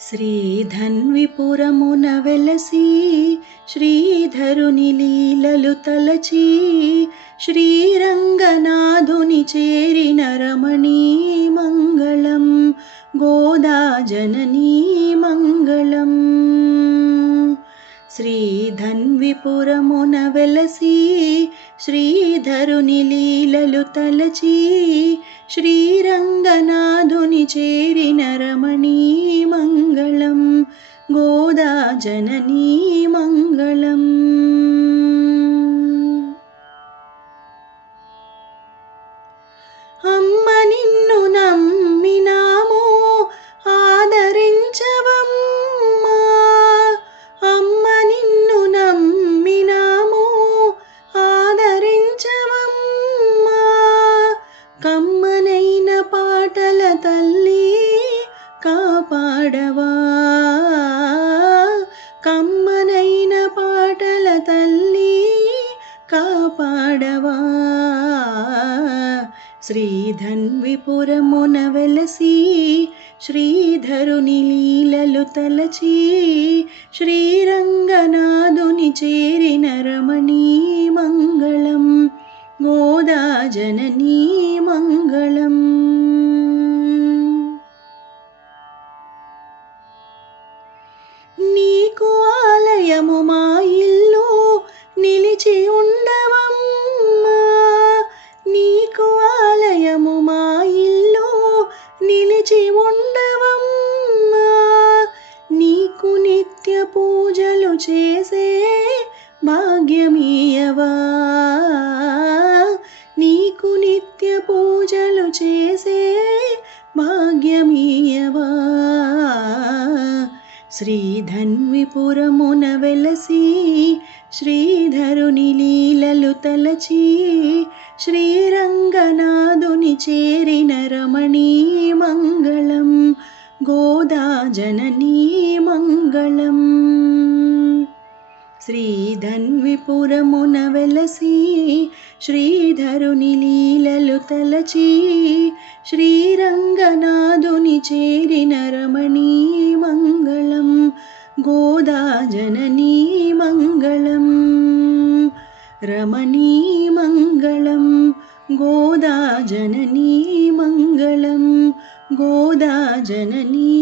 శ్రీధన్విపురమున వెలసి శ్రీధరుని లీలలు తలచి శ్రీరంగనాథుని చేరిన రమణీ మంగళం గోదా జననీ మంగళం. శ్రీధన్విపురమున వెలసి శ్రీధరుని లీలలు తలచి శ్రీరంగనాథుని చేరిన రమణీ మంగళం గోదా జననీ మంగళం. అమ్మ నిన్ను నమ్మినాము ఆదరించవమ్మా, అమ్మ నిన్ను నమ్మినాము ఆదరించవమ్మా, కమ్మనైన పాటల తల్లి కాపాడవా, కమ్మనైన పాటల తల్లి కాపాడవా. శ్రీధన్విపురమున వెలసి శ్రీధరుని లీలలు తలచి శ్రీరంగనాథుని చేరిన రమణీ మంగళం గోదా జననీ మంగళం. నీకు ఆలయము మా ఇల్లు నిలిచి ఉండవమ్మా, నీకు ఆలయము మా ఇల్లు నిలిచి ఉండవమ్మా, నీకు నిత్య పూజలు చేసే భాగ్యమీయవా, నీకు నిత్య పూజలు చేసే భాగ్యమీయవా. శ్రీధన్విపురమున వెలసి శ్రీధరుని లీలలు తలచి శ్రీరంగనాథుని చేరిన రమణీ మంగళం గోదా జననీ మంగళం. శ్రీధన్విపురమున వెలసి శ్రీధరుని లీలలు తలచి శ్రీరంగనాథుని చేరిన రమణీ మంగళం గోదా జననీ మంగళం. రమణీ మంగళం గోదా జననీ మంగళం గోదా జననీ